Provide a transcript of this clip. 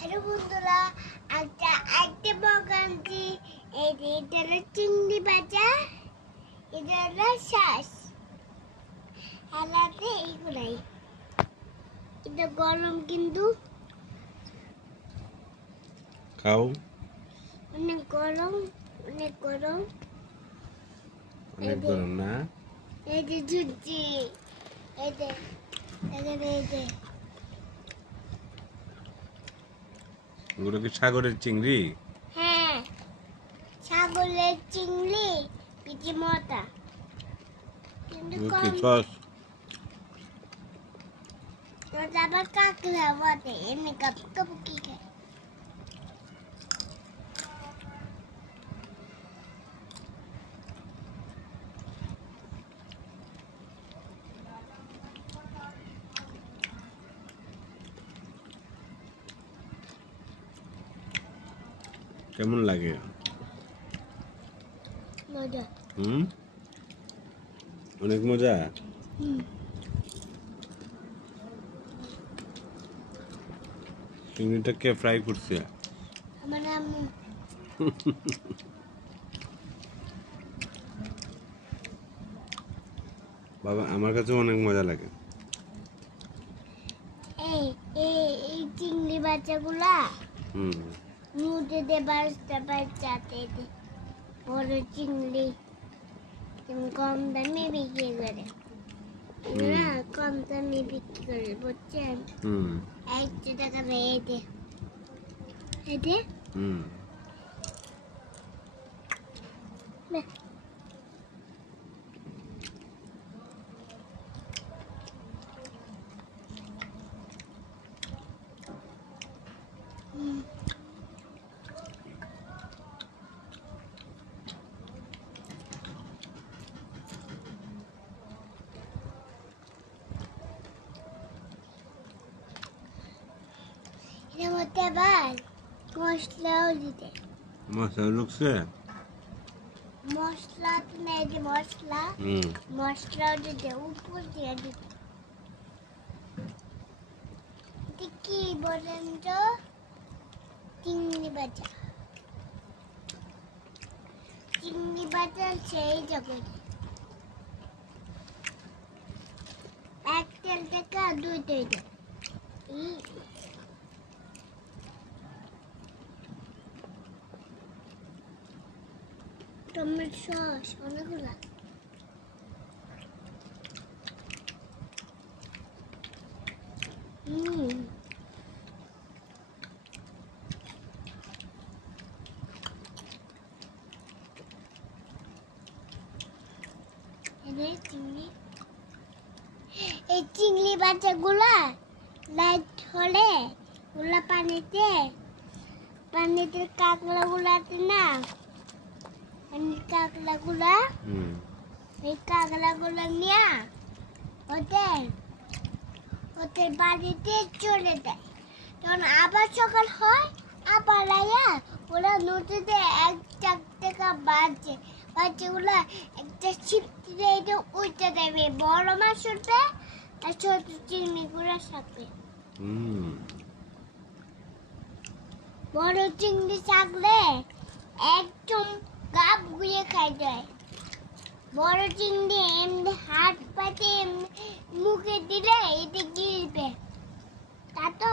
Hello বন্ধুরা, একটা item বাগানটি এটা হলো চিংড়ি ভাজা, এটা হলো শাঁস, আলাদা এইগুলাই। এটা গরম কিন্তু খাও, অনেক গরম, অনেক গরম, অনেক গরম না? এই যে ঝুঁচি, এই যে এই যে ওগুলো কি সাগরের চিংড়ি? হ্যাঁ, ছাগলের চিংড়ি, পিঠে মোটা কিন্তু কি কম। সস? ওটা আবার কাঁকড়া বটে, এমনি কাপুকি খায়। কেমন লাগে? মজা। অনেক মজা। চিংড়িটা কে ফ্রাই করছে? আমার আম্মু। বাবা, আমার কাছে অনেক মজা লাগে। এই এই চিংড়ি বাচ্চাগুলা মুদে দে বাচ্চাতে দে, বড় চিংড়ি কম দামে বিক্রি করে না, কম দামে বিক্রি করে, বুঝছেন? 100 টাকা দিয়ে দে, এই দে। এর মধ্যে আবার মশলাও দিতে, মশলা ঢুকছে? মশলা তুমি এই যে মশলাও দিতে, উপর দিয়ে দিতে। এটা কি বলেন তো? চিংড়ি ভাজা, চিংড়ি ভাজা সেই জগৎ। এক তেল টাকা 2 টাকা। টমেটো সস অনেকগুলা। এই চিংড়ি বাচ্চাগুলা লাইট হলে ওগুলা পানিতে কাঁকড়া গুলাতে না, কাঁকড়া গুলা এই কাঁকড়া গুলা নিয়ে ওদের বাড়িতে চলে যায়। তখন আবার সকাল হয়, আবার আয়া ওরা নদীতে 1 টাকা বাচ্চাগুলা একটা ছিপতে দিয়ে উঠতে দেবে, বড় মাছ উঠবে আর ছোট চিংড়িগুলো থাকবে। বড় চিংড়ি থাকলে একদম গাপ গুয়ে খাই যায়। বড় চিংড়ি এমনি হাত পাতে মুখে দিলে এতে গিলবে, তা তো